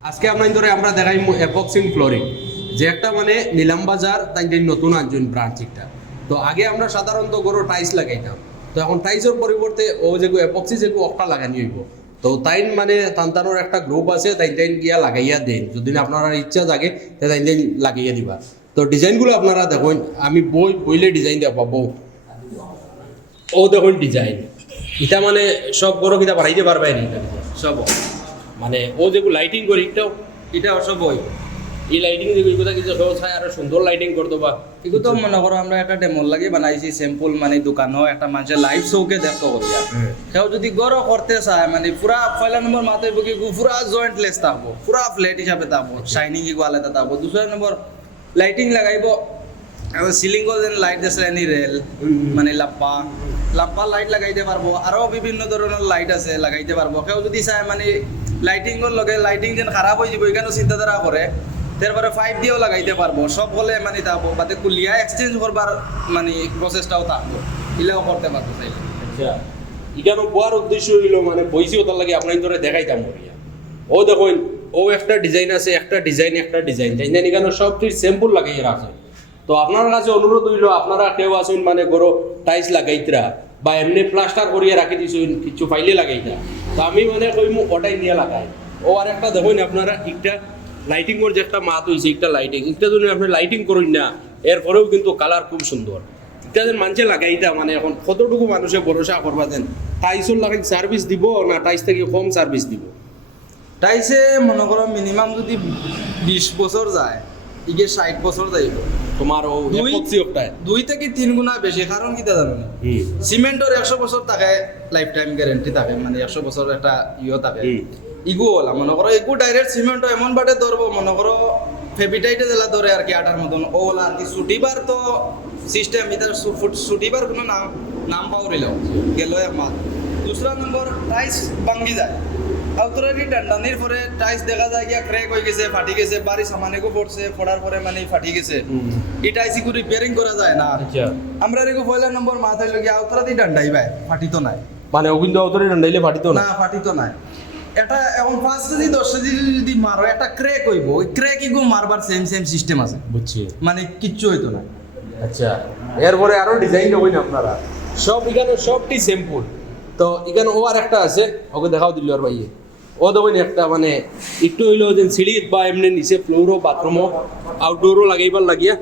আজকে আমরা দেখাই এপক্সিং ফ্লোরিং যে একটা মানে নিলাম বাজার তাই নতুন আনজন ব্রাঞ্চ একটা। তো আগে আমরা সাধারণত গরু টাইলস লাগাইতাম, তো এখন টাইলসের পরিবর্তে ও যে এপক্সি যে অক্টা লাগানি হইব। তো তাই মানে তান্তানোর একটা গ্রুপ আছে, তাই গিয়া লাগাইয়া দেন, যদি আপনারা ইচ্ছা থাকে তাই লাগাইয়া দিবা। তো ডিজাইনগুলো আপনারা দেখুন, আমি বইলে ডিজাইন দেওয়া পাবো। ও দেখুন ডিজাইন এটা মানে সব গরু কিতা বাড়াইতে পারবে না সব, মানে ও যেগুলো লাইটিং করি এটা সব ওই এই লাইটিং যেগুলো কিছু চাই আরো সুন্দর লাইটিং করতো বা এগুলো তো মনে করো আমরা একটা ডেমো লাগে বানাইছি স্যাম্পল, মানে দোকানও একটা মানুষের লাইভ শোকে দেখতে করি। কেউ যদি গড় করতে চায় মানে পুরা পয়লা নম্বর মাথায় বুকি পুরা জয়েন্টলেস থাকবো, পুরা ফ্ল্যাট হিসাবে থাকবো, শাইনিং এগুলো আলাদা থাকবো। দুসরা নম্বর লাইটিং লাগাইব, সিলিং গোল্ডেন লাইট আছে এনি রেল মানে লাপ্পা লাপ্পা লাইট লাগাইতে পারবো, আরো বিভিন্ন ধরনের লাইট আছে লাগাইতে পারবো। কেউ যদি চায় মানে লাইটিংয়ের লগে লাইটিং যেন খারাপ হয়ে যাব এখানেও চিন্তাধারা করে, তারপরে 5 দিয়েও লাগাইতে পারবো। সব হলে মানে থাকবো বাদে কুলিয়া এক্সচেঞ্জ করবার মানে প্রসেসটাও থাকবো, এটাও করতে পারবো চাইলে। আচ্ছা, এখানে বড় উদ্দেশ্য হইল মানে বইসিও তার লাগে আপনার ধরে দেখাইতাম করিয়া। ও দেখুন ও একটা ডিজাইন আছে, একটা ডিজাইন তাই না, এখানে সব ঠিক স্যাম্পল লাগাইয়া রাখে। তো আপনার কাছে অনুরোধ হইল আপনারা কেউ আসুন মানে গরো টাইলস লাগাইতরা বা এমনি প্লাস্টার করিয়া রাখি দিছুন কিছু ফাইলে লাগাইতা, তো আমি মানে কইমু ওটাই নিয়ে লাগাই। ও আর একটা দেখুন আপনারা একটা লাইটিংয়ের যে একটা মাত হয়েছে, একটা লাইটিং একটা যদি আপনি লাইটিং করুন না এরপরেও কিন্তু কালার খুব সুন্দর। এটা যেন মানুষে লাগাইতা মানে এখন কতটুকু মানুষে ভরসা করবা দেন টাইলসের লাগাই সার্ভিস দিব না টাইলস থেকে কম সার্ভিস দিব। টাইসে মনে করো মিনিমাম যদি 20 বছর যায় ইগে 60 বছর যাইব তোমার ও এপক্সি অক্টায় 2 থেকে 3 গুণা বেশি। কারণ কি তা জানো না, সিমেন্টের 100 বছর থাকে লাইফ টাইম গ্যারান্টি থাকে, মানে 100 বছর একটা ইয়ে থাকে। ইগু ওলা মনে করো ইগু ডাইরেক্ট সিমেন্ট এমন বাটে ধরবো মনে করো ফেবিটাইটে জেলা ধরে আর কি আটার মতন ওলা আর কি। ছুটিবার তো সিস্টেম এটা ছুটিবার কোনো নাম পাওয়ারিল গেল একমাস। দুসরা নম্বর টাইস ভাঙ্গি যায়, আউতরারি ডান্ডানির পরে টাইস দেখা যায় গিয়া ক্র্যাক হয়ে গেছে, ফাটি গেছে, বাড়ি সামানেগো পড়ছে, পড়ার পরে মানে ফাটি গেছে। এই টাইসি করে রিপেয়ারিং করা যায় না। আমরা রেগো পয়লা নম্বর মাথায় লগিয়ে আউতরাতি ডান্ডাই ভাই ফাটিত নাই, মানে ও কিন্তু অতরে ডান্ডাইলে ফাটিত না ফাটিত নাই। এটা এখন 5 কেজি 10 কেজি যদি মারো একটা ক্র্যাক হইব, ওই ক্র্যাক ইগো মারবার সেম সিস্টেম আছে, বুঝছি, মানে কিচ্ছু হইতো না। আচ্ছা এরপরে আরো ডিজাইন হইন আপনারা সব এখানে সবটি সিম্পল। তো এখানে ও আর একটা আছে, ওকে দেখাও দিল আর ভাইয়ে। ও দেখুন একটা মানে একটু হইলো যে সিঁড়ি বা এমনি নিচে ফ্লোরও বাথরুমও আউটডোরও লাগাইবার লাগিয়া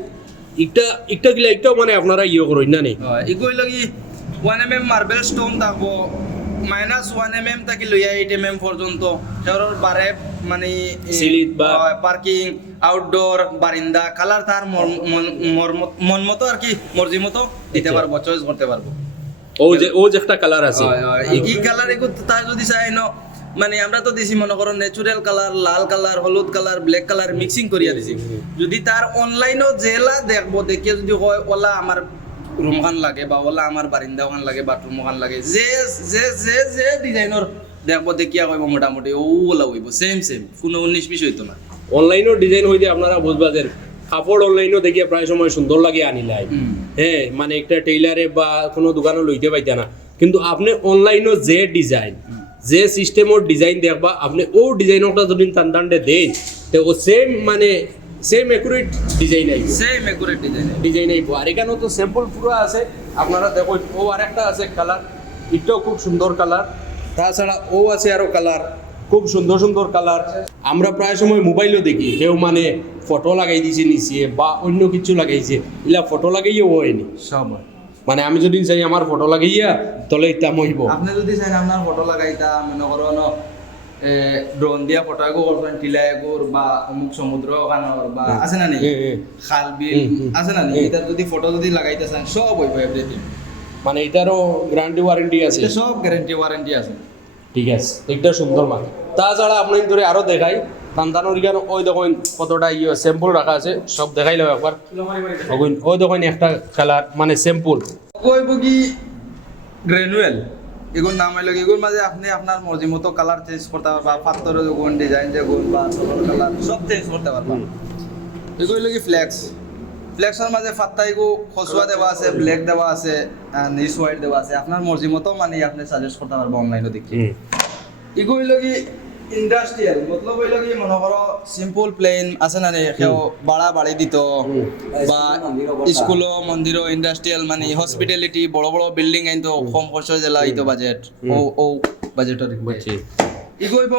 একটা গিলা একটাও মানে আপনারা ইয়ে করেন না নি। এগুলো লাগি 1 mm মার্বেল স্টোন থাকবো, -1 mm থেকে লইয়া 8 mm পর্যন্ত শহরের বারে মানে সিলিট বা পার্কিং আউটডোর বারিন্দা কালার তার মন মতো আর কি মর্জি মতো দিতে পারবো, চয়েস করতে পারবো। ও যে একটা কালার আছে এই কালার এগুলো তার যদি চাই না মানে আমরা তো দিছি মনে করো ন্যাচুরাল কালার, লাল কালার, হলুদ কালার, ব্ল্যাক কালার মিক্সিং করিয়া দিছি। যদি তার অনলাইনেও জেলা দেখবো দেখিয়ে যদি হয় ওলা আমার রুম খান লাগে বা ওলা আমার বারিন্দা খান লাগে, বাথরুম খান লাগে, যে যে যে যে ডিজাইনের দেখবো দেখিয়া কইব মোটামুটি ওলা হইব সেম কোনো 19-20 হইতো না। অনলাইনও ডিজাইন হইতে আপনারা বুঝবা যে কাপড় অনলাইনও দেখিয়ে প্রায় সময় সুন্দর লাগে আনিলাই, হ্যাঁ মানে একটা টেইলারে বা কোনো দোকানও লইতে পাইতে না, কিন্তু আপনি অনলাইনও যে ডিজাইন যে সিস্টেমের ডিজাইন দেখবা আপনি ও ডিজাইনটা যদি টানটানটে দেন তো ও সেম মানে সেম একুরেট ডিজাইন আইব, সেম একুরেট ডিজাইন আইব। আর এখানেও তো স্যাম্পল পুরো আছে আপনারা দেখুন। ও আরেকটা আছে কালার, এটাও খুব সুন্দর কালার। তাছাড়া ও আছে আরো কালার, খুব সুন্দর কালার। আমরা প্রায় সময় মোবাইলও দেখি কেউ মানে ফটো লাগাই দিছে নিচে বা অন্য কিছু লাগাইছে, এলা ফটো লাগাইয়ে হয়নি সব। মানে আমি যদি চাই আমার ফটো লাগাইয়া তাহলে ইতাম হইব। আপনি যদি চাই আপনার ফটো লাগাইতা মনে করো ড্রোন দিয়া ফটো আগো করবেন টিলাগুর বা অমুক সমুদ্র কানর বা আছে না নি খাল বিল আছে না নি, এটা যদি ফটো যদি লাগাইতে চান সব হইব এভরিথিং। মানে এটারও গ্যারান্টি ওয়ারেন্টি আছে, সব গ্যারান্টি ওয়ারেন্টি আছে। ঠিক আছে, এটা সুন্দর মানে। তাছাড়া আপনার ধরে আরো দেখাই সন্তানোর জ্ঞান। ওই দেখুন কতটা ইয়ে স্যাম্পল রাখা আছে, সব দেখাইলো একবার। ওই দেখুন একটা কালার মানে স্যাম্পল কইব কি গ্রানুয়েল এগুলো নাম হইলো এগুলোর মাঝে আপনি আপনার মর্জি মতো কালার চেঞ্জ করতে পারবা, পাথরের গুণ ডিজাইন যে গুণ বা কালার সব চেঞ্জ করতে পারবা। এগুলো হইলো কি ফ্লেক্সের মাঝে ফাত্তা এগু খসুয়া দেওয়া আছে, ব্ল্যাক দেওয়া আছে, নিস হোয়াইট দেওয়া আছে। আপনার মর্জি মতো মানে আপনি সাজেস্ট করতে পারবা অনলাইনে দেখি। এগুলো হইলো কি ইন্ডাস্ট্রিয়াল মতলব হইলো কি মনে করো সিম্পল প্লেন আছে না রে কেউ বাড়া বাড়ি দিত বা স্কুল মন্দির ইন্ডাস্ট্রিয়াল মানে হসপিটালিটি বড় বড় বিল্ডিং আইতো কম খরচ জেলা আইতো বাজেট ও বাজেটের বুঝছি ইগোইব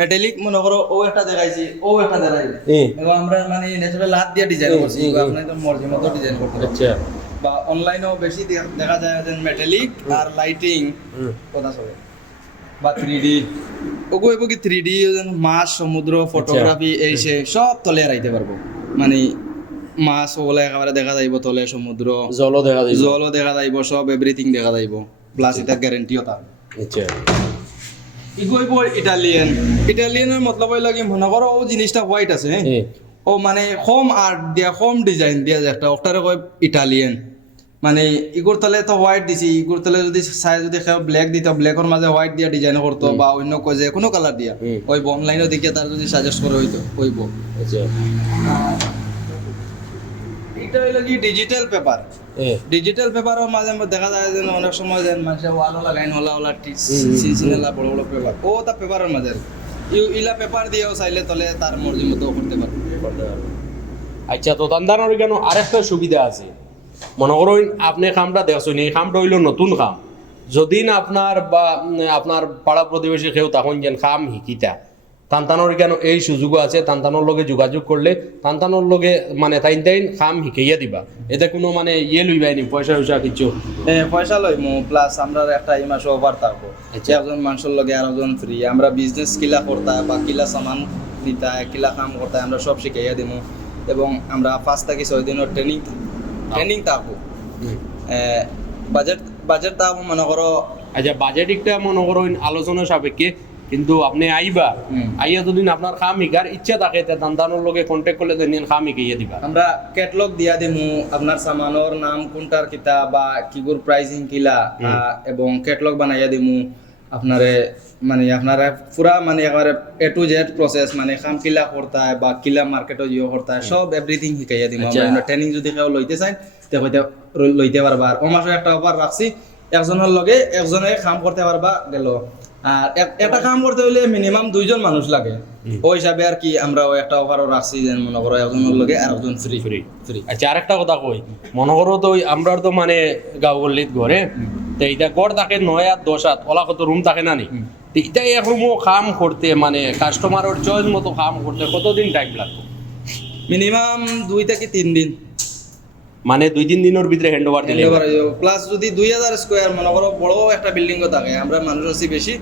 মেটালিক মনে করো ও একটা দেখাইছি ও একটা দেখাইছি এবং আমরা মানে ন্যাচারাল হাত দিয়ে ডিজাইন করছি আপনার তো মর্জি মতো ডিজাইন করতে পারবেন আচ্ছা বা অনলাইনেও বেশি দেখা যায় যে মেটালিক আর লাইটিং কথা চলে বা 3D ওগো কি 3D মাছ সমুদ্র ফটোগ্রাফি এই সে সব তলে রাইতে পারবো মানে মাছ ওগুলা একেবারে দেখা যাইব তলে সমুদ্র জলও দেখা যাইব সব এভরিথিং দেখা যাইব প্লাস এটা গ্যারান্টিও তার আচ্ছা ইগোইব ইটালিয়ানের মতলব হইল কি মনে করো ও জিনিসটা হোয়াইট আছে ও মানে হোম আর্ট দিয়া হোম ডিজাইন দিয়া যে একটা ওটারে কয় ইটালিয়ান মানে ইগুর তলে তো হোয়াইট দিছি ইগুর তলে যদি চাই যদি কেউ ব্ল্যাক দিত ব্ল্যাকের মাঝে হোয়াইট দিয়া ডিজাইন করতো বা অন্য কয় যে কোনো কালার দিয়া ওই অনলাইনে দেখে তার যদি সাজেস্ট করে হইতো হইব আচ্ছা এটা হইলো কি ডিজিটাল পেপারের মাঝে দেখা যায় যে অনেক সময় যে মানুষের ওয়ালও লাগাইন হলা সিনসিনেলা বড় বড় পেপার ও তা পেপারের মাঝে ইলা পেপার দিয়েও চাইলে তলে তার মর্জি মতো করতে পারবে আচ্ছা তো তান্দানোর কেন আরেকটা সুবিধা আছে মনে করুন আপনি কামটা দেখছেন এই কামটা হইল নতুন কাম যদি না আপনার বা আপনার পাড়া প্রতিবেশী কেউ তখন যেন কাম শিকিতা তান্তানোর কেন এই সুযোগও আছে তান্তানোর লগে যোগাযোগ করলে তান্তানোর লগে মানে তাইন কাম শিখাইয়া দিবা এতে কোনো মানে লইবাইনি পয়সা কিছু পয়সা লই মু প্লাস আমরা একটা এই মাসে অফার থাকবো যে একজন মানুষের লগে আর একজন ফ্রি আমরা বিজনেস কিলা করতা বা কিলা সামান দিতা কিলা কাম করতা আমরা সব শিখাইয়া দিমু এবং আমরা 5 থেকে 6 দিনের ট্রেনিং থাকবো বাজেট থাকবো মনে করো আচ্ছা বাজেটিকটা মনে করো আলোচনা সাপেক্ষে কিন্তু আপনি আইবা আইয়া যদি আপনার কাম শিকার ইচ্ছা থাকে দান্দানোর লগে কন্ট্যাক্ট করলে দেন কাম শিখাইয়া দিবা আমরা ক্যাটালগ দিয়া দিমু আপনার সামানোর নাম কোনটার কিতা বা কিগুর প্রাইসিং কিলা এবং ক্যাটালগ বানাইয়া দিমু আপনারে মানে আপনারা পুরা মানে একেবারে এ টু জেড প্রসেস মানে কাম কিলা করতা বা কিলা মার্কেটও ইয়ে করতা সব এভরিথিং শিখাইয়া দিমু আমরা ট্রেনিং যদি কেউ লইতে চাই তে হইতে লইতে পারবা আর ও মাসে একটা অফার রাখছি একজনের লগে একজনে কাম করতে পারবা গেল আর একটা কাম করতে হইলে মিনিমাম 2 জন মানুষ লাগে ওই হিসাবে আর কি আমরা ওই একটা অফারও রাখছি যে মনে করো একজনের লগে আর একজন ফ্রি আচ্ছা আরেকটা কথা কই মনে করো তো আমরা তো মানে গাঁও গল্লিত ঘরে তো এইটা গড় থাকে 9 আর 10 ওলা কত রুম থাকে না নি এইটা এক রুমও কাম করতে মানে কাস্টমারের চয়েস মতো কাম করতে কতদিন টাইম লাগবে মিনিমাম 2 থেকে 3 দিন মানে 2-3 দিনের ভিতরে হ্যান্ডওভার দিলে প্লাস যদি 2000 স্কয়ার মনে করো বড় একটা বিল্ডিং ও থাকে আমরা মানুষ আছি বেশি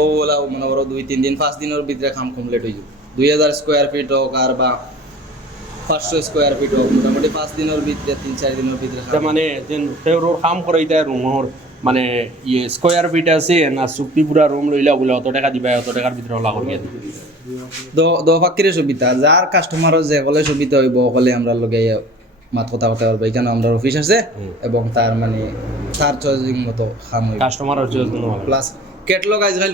ও ওলা মনে করো 2-3 দিন 5 দিনের ভিতরে কাম কমপ্লিট হয়ে যাবে 2000 স্কয়ার ফিট হোক আর বা 500 স্কয়ার ফিট হোক মোটামুটি 5 দিনের ভিতরে 3-4 দিনের ভিতরে মানে যে কেউ কাম করাইতে রুমর মানে ইয়ে স্কয়ার ফিট আছে না চুক্তি পুরা রুম লইলা বলে অত টাকা দিবা অত টাকার ভিতরে ওলা করিয়া দিবে দো ফাকিরে সুবিধা যার কাস্টমারও যে বলে সুবিধা হইব বলে আমরা লগে মাত কথা কথা বলবো এখানে আমরা অফিস আছে এবং তার মানে তার চয়েসিং মতো কাম হইব কাস্টমারের চয়েস প্লাস ক্যাটালগ আজকাল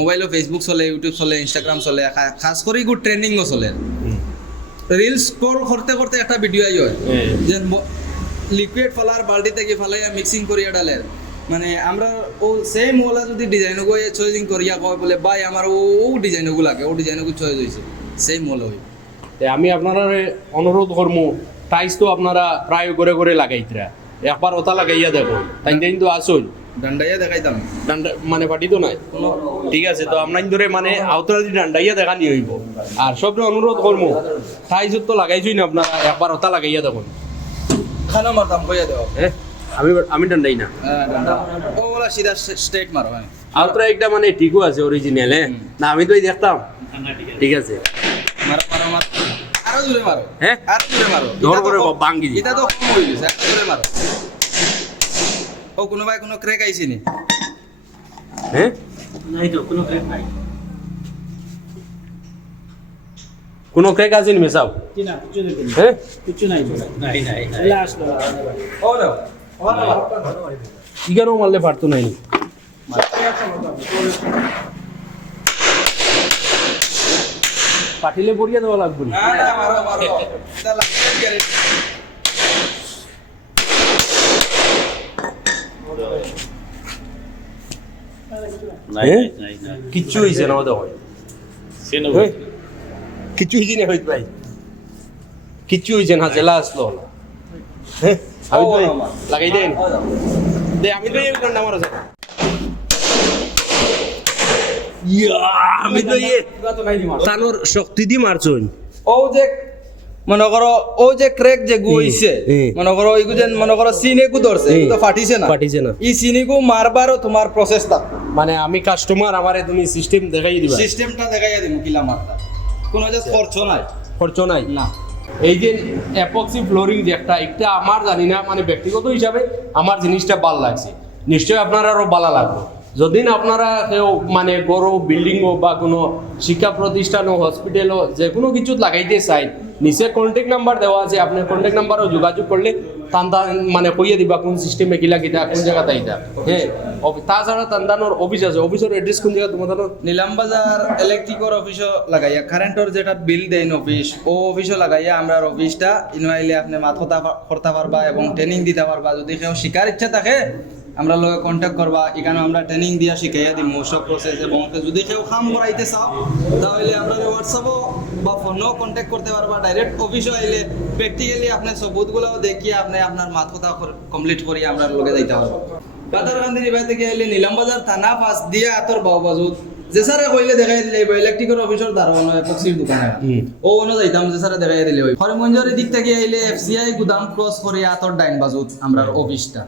মোবাইলও ফেসবুক চলে ইউটিউব চলে ইনস্টাগ্রাম চলে খাস করে গুড ট্রেন্ডিংও চলে রিলস স্ক্রল করতে করতে একটা ভিডিও আই হয় যে লিকুইড ফালার বালতি থেকে ফালাইয়া মিক্সিং করিয়া ডালের মানে আমরা ও সেম ওলা যদি ডিজাইন গো চয়েসিং করিয়া কয় বলে ভাই আমার ও ডিজাইন গো লাগে ও ডিজাইন গো চয়েস হইছে সেম ওলা হই আমি আপনারা অনুরোধ করবো টাইস তো আপনারা প্রায় করে করে লাগাইতরা একবার ওটা লাগাইয়া দেখো তাই কিন্তু আসুন ডান্ডাইয়া দেখাইতাম ডান্ডা মানে পাটি তো নাই ঠিক আছে তো আমরা ধরে মানে আউতরা যদি ডান্ডাইয়া দেখা নিয়ে হইব আর সবরে অনুরোধ করবো টাইস তো লাগাইছই না আপনারা একবার ওটা লাগাইয়া দেখুন খানা মারতাম কইয়া দাও আমি ডান্ডাই না ও ওলা সিধা স্ট্রেট মারো হ্যাঁ আউতরা একটা মানে ঠিকও আছে অরিজিনাল না আমি তো দেখতাম ঠিক আছে আরো জোরে মারো হ্যাঁ আরো জোরে মারো ধর করে ভাঙ্গি এটা তো কম হই গেছে আরো জোরে মারো ও কোনো ভাই কোনো ক্র্যাক আইছে নি হ্যাঁ নাই তো কোনো ক্র্যাক নাই কোনো ক্র্যাক আছে নি মেসাও কি না কিছু দেখেন হ্যাঁ কিছু নাই নাই লাস্ট ও না কি কেন মারলে পারতো নাই পাঠিলে পড়িয়ে দেওয়া লাগবে না না মারো এটা লাগবে গ্যারেন্টি কিচ্ছু হয়েছে না দেখো হ্যাঁ? কিচ্ছু হয়েছে না হইত ভাই কিচ্ছু হয়েছে না জেলা আসলো না হ্যাঁ আমি তো লাগাই দেন দে আমি তো এই ঘন্টা মারা যাবো আমি তো ইয়ে তানোর শক্তি দি মারছুন ও যে মনে করো ও যে ক্র্যাক যে গুইছে মনে করো ওইগু যেন মনে করো সিনে গু ধরছে এগুলো তো ফাটিছে না ফাটিছে না। এই সিনে গু মারবারও তোমার প্রসেস থাকবে মানে আমি কাস্টমার আমারে তুমি সিস্টেম দেখাই দিবা সিস্টেমটা দেখাইয়া দিমু কিলা মারতা কোনো যে খরচ নাই খরচ নাই না এই যে অ্যাপক্সি ফ্লোরিং যে একটা আমার জানি না মানে ব্যক্তিগত হিসাবে আমার জিনিসটা ভাল লাগছে নিশ্চয়ই আপনার আরো ভালো লাগবে যদি না আপনারা কেউ মানে বড় বিল্ডিং হোক বা কোনো শিক্ষা প্রতিষ্ঠান হোক হসপিটাল হোক যে কোনো কিছু লাগাইতে চাই নিচে কন্ট্যাক্ট নাম্বার দেওয়া আছে আপনার কন্ট্যাক্ট নাম্বারও যোগাযোগ করলে মানে কইয়ে দিবা কোন সিস্টেমে কিলা কিটা কোন জায়গাতে আইতা হ্যাঁ তাছাড়া তান্দানোর অফিস আছে অফিসের অ্যাড্রেস কোন জায়গা তোমাদের নিলাম বাজার ইলেকট্রিকর অফিসও লাগাইয়া কারেন্টর যেটা বিল দেন অফিস ও অফিসও লাগাইয়া আমরা অফিসটা ইনভাইলে আপনি মাথা করতে পারবা এবং ট্রেনিং দিতে পারবা যদি কেউ শিকার ইচ্ছা থাকে আমরা লগে কন্ট্যাক্ট করবা এখানে আমরা ট্রেনিং দিয়া শিখাইয়া দিই সব প্রসেস এবং যদি কেউ কাম করাইতে চাও তাহলে আমরা হোয়াটসঅ্যাপও বা ফোনও কন্ট্যাক্ট করতে পারবা ডাইরেক্ট অফিসও আইলে প্র্যাকটিক্যালি আপনার সবুতগুলোও দেখিয়ে আপনি আপনার মাথা কমপ্লিট করি আমরা লগে যাইতে পারবো বাতারকান্দি রিভাই থেকে আইলে নিলাম বাজার থানা পাস দিয়া আতর বাউ বাজুত যে স্যারে কইলে দেখাই দিলে ইলেকট্রিকের অফিসের দারোয়ান এপক্সির দোকানে ও ono যাইতাম যে স্যারে দেখাই দিলে ওই হরিমঞ্জরের দিক থেকে আইলে এফসিআই গুদাম ক্রস করে আতর ডাইন বাজুত আমরা অফিসটা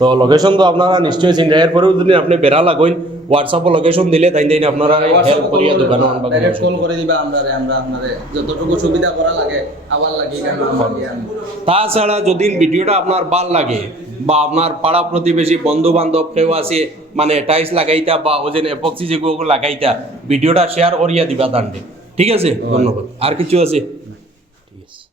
তো লোকেশন তো আপনারা নিশ্চয়ই চিন্তা এরপরেও যদি আপনি বেড়া লাগাইন হোয়াটসঅ্যাপে লোকেশন দিলে তাই তাই আপনারা হেল্প করিয়া দোকান আনবা ডাইরেক্ট কল করে দিবা আমরা আপনারে যতটুকু সুবিধা করা লাগে আবার লাগি কেন আমরা তাছাড়া যদি ভিডিওটা আপনার ভাল লাগে বা আপনার পাড়া প্রতিবেশী বন্ধু বান্ধব কেউ আছে মানে টাইলস লাগাইতা বা ওজেন এপক্সি যেগুলো লাগাইতা ভিডিওটা শেয়ার করিয়া দিবা তান্ডে ঠিক আছে ধন্যবাদ আর কিছু আছে ঠিক আছে